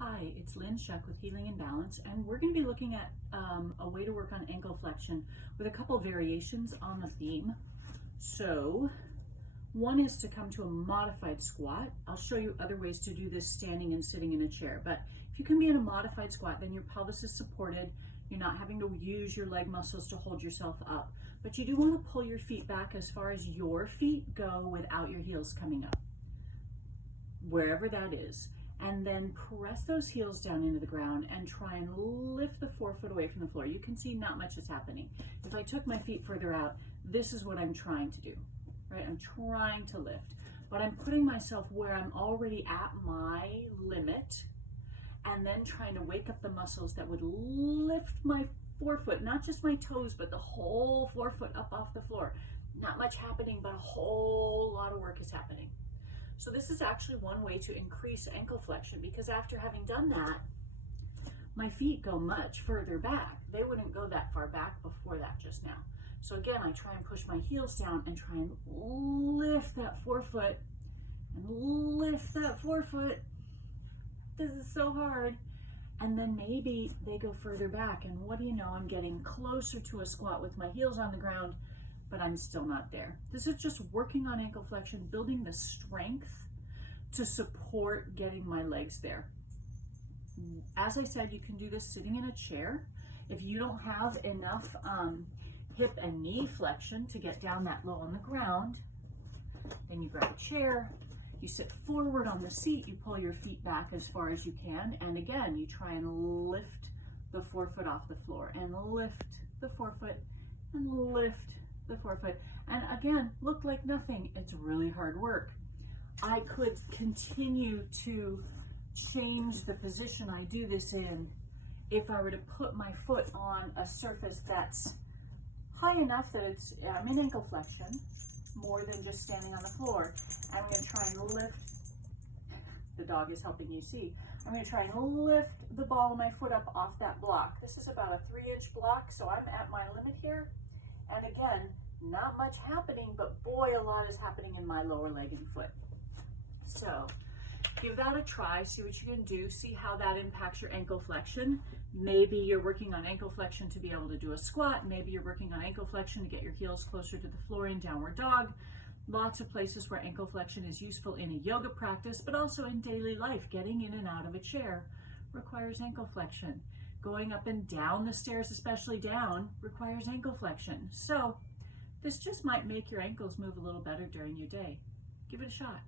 Hi, it's Lynn Shuck with Healing and Balance, and we're going to be looking at a way to work on ankle flexion with a couple variations on the theme. So one is to come to a modified squat. I'll show you other ways to do this standing and sitting in a chair, but if you can be in a modified squat, then your pelvis is supported. You're not having to use your leg muscles to hold yourself up, but you do want to pull your feet back as far as your feet go without your heels coming up, wherever that is. And then press those heels down into the ground and try and lift the forefoot away from the floor. You can see not much is happening. If I took my feet further out, this is what I'm trying to do, right? I'm trying to lift, but I'm putting myself where I'm already at my limit and then trying to wake up the muscles that would lift my forefoot, not just my toes, but the whole forefoot up off the floor. Not much happening, but a whole lot of work is happening. So this is actually one way to increase ankle flexion, because after having done that, my feet go much further back. They wouldn't go that far back before that just now. So again, I try and push my heels down and try and lift that forefoot and lift that forefoot. This is so hard. And then maybe they go further back, and what do you know, I'm getting closer to a squat with my heels on the ground, but I'm still not there. This is just working on ankle flexion, building the strength to support getting my legs there. As I said, you can do this sitting in a chair. If you don't have enough hip and knee flexion to get down that low on the ground, then you grab a chair, you sit forward on the seat, you pull your feet back as far as you can, and again, you try and lift the forefoot off the floor, and lift the forefoot, and lift the forefoot, and again, look like nothing. It's really hard work. I could continue to change the position I do this in if I were to put my foot on a surface that's high enough that I'm in ankle flexion, more than just standing on the floor. I'm going to try and lift, the dog is helping you see, I'm going to try and lift the ball of my foot up off that block. This is about a 3-inch block, so I'm at my limit here. And again, not much happening, but boy, a lot is happening in my lower leg and foot. So give that a try, see what you can do, see how that impacts your ankle flexion. Maybe you're working on ankle flexion to be able to do a squat. Maybe you're working on ankle flexion to get your heels closer to the floor in downward dog. Lots of places where ankle flexion is useful in a yoga practice, but also in daily life. Getting in and out of a chair requires ankle flexion. Going up and down the stairs, especially down, requires ankle flexion. So this just might make your ankles move a little better during your day. Give it a shot.